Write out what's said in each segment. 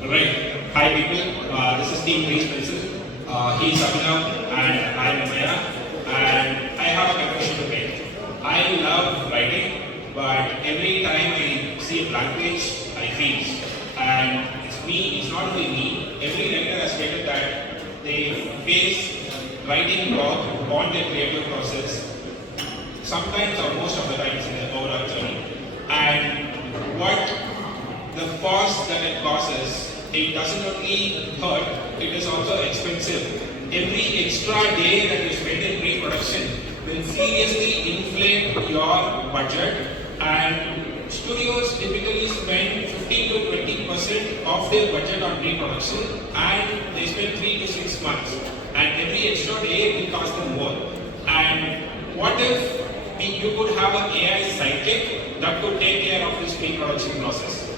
Alright, hi people, this is Team Grease Pencil. He's Abhinav and I'm Maya, and I have a confession to make. I love writing, but every time I see a blank page, I freeze. And it's not only me, every writer has stated that they face writing block on their creative process, sometimes or most of the times in their overall journey. And what the cost that it causes, it doesn't only hurt, it is also expensive. Every extra day that you spend in pre-production will seriously inflate your budget, and studios typically spend 15 to 20% of their budget on pre-production, and they spend 3 to 6 months. And every extra day will cost them more. And what if you could have an AI sidekick that could take care of this pre-production process?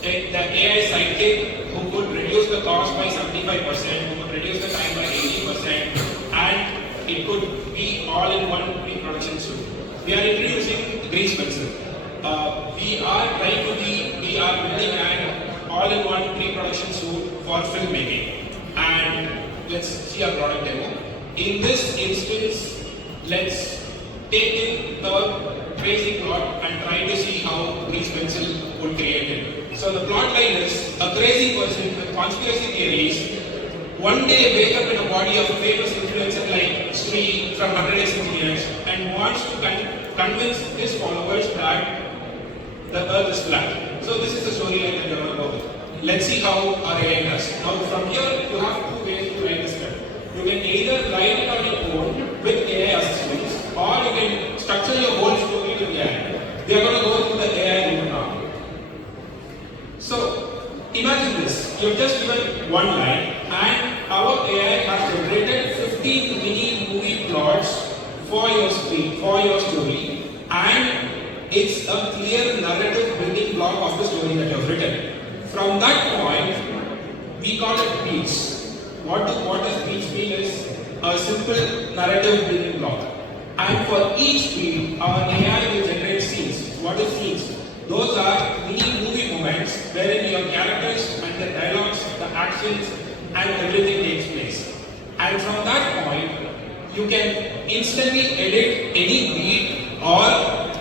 The AI sidekick who could reduce the cost by 75%, who could reduce the time by 80%, and it could be all in one pre-production suite. We are introducing Grease Pencil. We are building an all-in-one pre-production suite for filmmaking. And let's see our product demo. In this instance, let's take in the crazy plot and try to see how Grease Pencil would create it. So the plot line is a crazy person with conspiracy theories one day wake up in a body of a famous influencer like Sri from 100xEngineers and wants to convince his followers that the earth is flat. So this is the storyline that we're going to go with. Let's see how our AI does. Now from here you have two ways to write the script. You can either write it on your own with AI assistance, or you can structure your whole story with AI. We are going to go through the AI route now. So, imagine this, you have just given one line and our AI has generated 15 mini movie plots for your screen, for your story, and it's a clear narrative building block of the story that you have written. From that point, we call it beats. What does beats mean is a simple narrative building block. And for each beat, our AI will generate scenes. What is scenes? Those are mini movie moments wherein your characters and the dialogues, the actions, and everything takes place. And from that point, you can instantly edit any beat or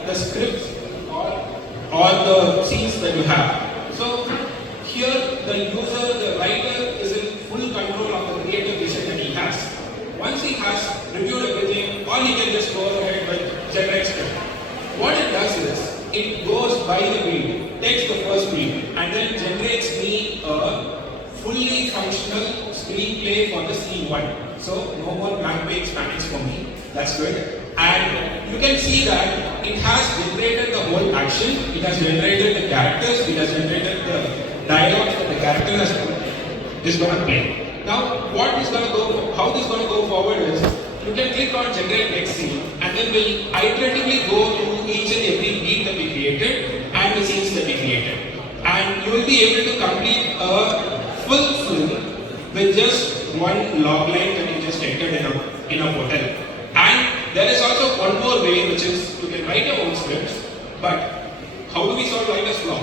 the scripts or the scenes that you have. So here the user, the writer is in full control of the creative vision that he has. Once he has reviewed everything, or he can just go ahead with generate script. What it does is, it goes by the beat, takes the first beat, and then generates me a fully functional screenplay for the scene 1. So no more blank page panics for me. That's good. And you can see that it has generated the whole action, it has generated the characters, it has generated the dialogue that the character is going to play. Now, how this is going to go forward is, you can click on generate next scene, and then we'll iteratively go through each and every beat that we created and the scenes that we created. And you will be able to complete a full film with just one log line that you just entered in a portal. And there is also one more way, which is you can write your own scripts, but how do we solve writer's block?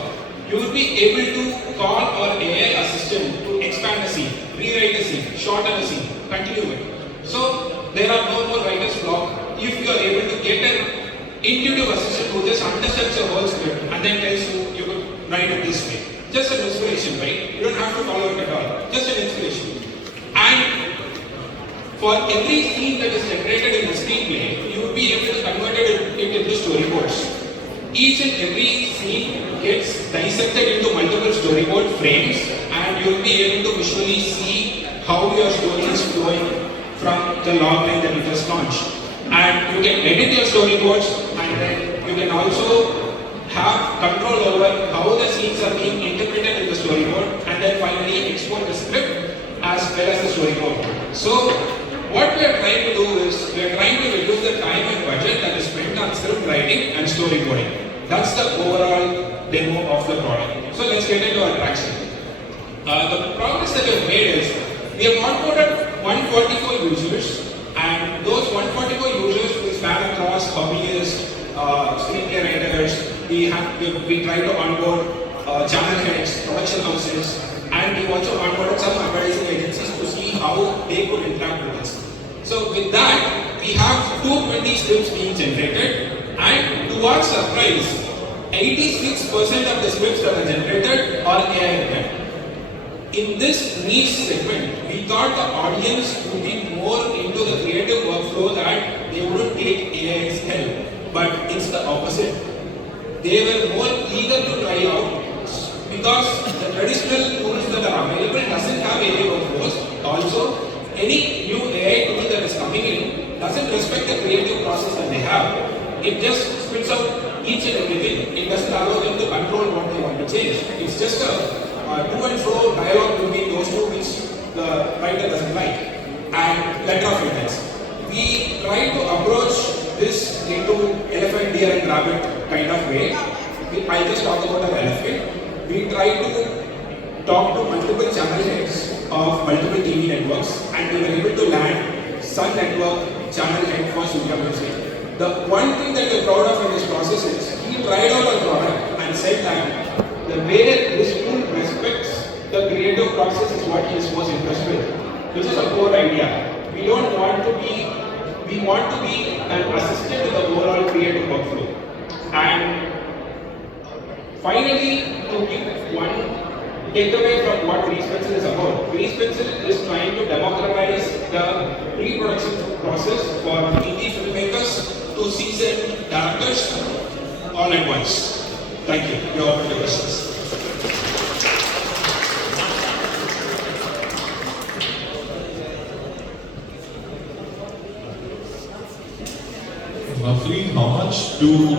You will be able to call our AI assistant to expand a scene, rewrite a scene, shorten a scene, continue it. So there are no more writer's block if you are able to get an intuitive assistant who just understands your whole script and then tells you could write it this way. Just an inspiration, right? You don't have to follow it at all. Just an inspiration. And for every scene that is generated in the screenplay, you will be able to convert it into storyboards. Each and every scene gets dissected into multiple storyboard frames, and you will be able to visually see how your story is flowing from the log line that you just launched. And you can edit your storyboards, and then you can also have control over how the scenes are being interpreted in the storyboard, and then finally export the script as well as the storyboard. So what we are trying to do is, we are trying to reduce the time and budget that is spent on script writing and storyboarding. That's the overall demo of the product. So let's get into our traction. The progress that we have made is, we have onboarded 144 users, and those 144 users will span across hobbyists, screenplay writers, we try to onboard channel heads, production houses, and we also onboarded some advertising agencies to see how they could interact with us. So with that, we have 220 scripts being generated, and to our surprise, 86% of the scripts that are generated are AI-led. In this niche segment, we thought the audience would be more into the creative workflow that they wouldn't take AI's help, but it's the opposite. They were more eager to try out because the traditional tools that are available doesn't have AI workflows. Also, any new AI tool that is coming in doesn't respect the creative process that they have. It just spits out each and everything. It doesn't allow them to control what they want to change. It's just a to and fro dialogue between those two which the writer doesn't like, and letter of intents. We try to approach this into elephant, deer and rabbit kind of way. I just talk about an elephant. We try to talk to multiple channel heads of multiple TV networks, and we were able to land Sun Network channel head for Surya Music. The one thing that we're proud of in this process is he tried out a product and said that the way this tool respects the creative process is what he is most impressed with, which is a core idea. We want to be an assistant to the overall creative workflow. And finally, to give one takeaway from what Grease Pencil is about, Grease Pencil is trying to democratize the pre-production process for indie filmmakers to seasoned directors all at once. Thank you. You're open to questions. Roughly, how much do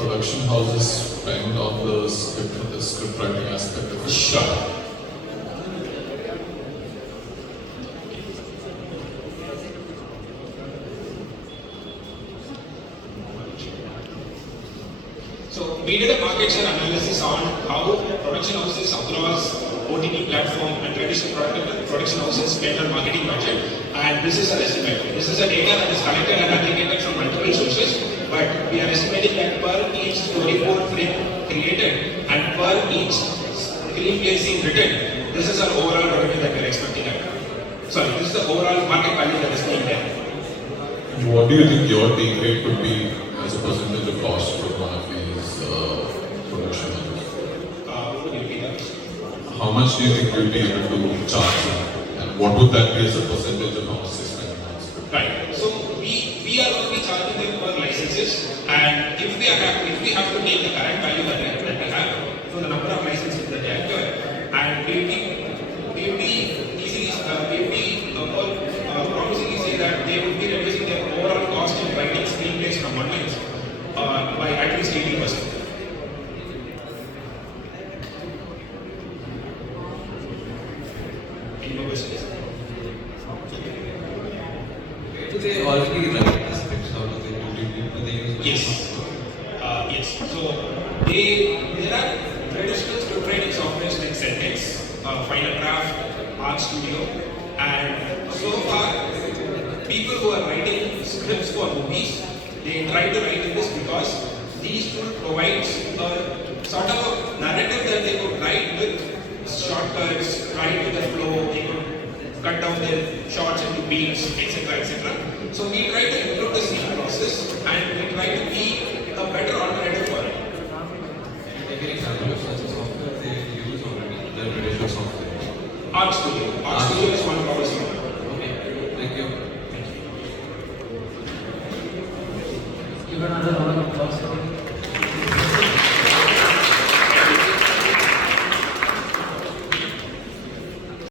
production houses spend on the script writing aspect of it? Sure. So we did a market share analysis on how production houses across OTT platform and traditional production houses spend on marketing budget, and this is an estimate. This is a data that is collected and aggregated from multiple sources, but we are estimating that per each storyboard frame created and per each screenplay scene written, this is our overall revenue that we are expecting. This is the overall market value that is being there. What do you think your take rate could be as a percentage of cost for one of these production houses? How much do you think you'll be able to charge them? And what would that be as a percentage of how much they spend on script? Right. So we are only charging them per licenses, and if we have to take the current value that we have for the number of licenses that they acquire, and we'll be promisingly say that they would be reducing their overall cost in writing screenplays from 1 month by at least 80%. Do they already write the scripts? How do they use? Yes. Yes. So there are traditional script writing softwares like Zentex, Final Draft, Art Studio, and so far people who are writing scripts for movies, they try to write in this because these tools provides a sort of a narrative that they could write with shortcuts, write with the flow, they could cut down their shots into beats, etc. etc. So we try to improve the scene process and we try to be a better alternative for it. Take an example of such a software they use already, the traditional software. Art Studio. Art Studio is one of our software. Okay, thank you. Give another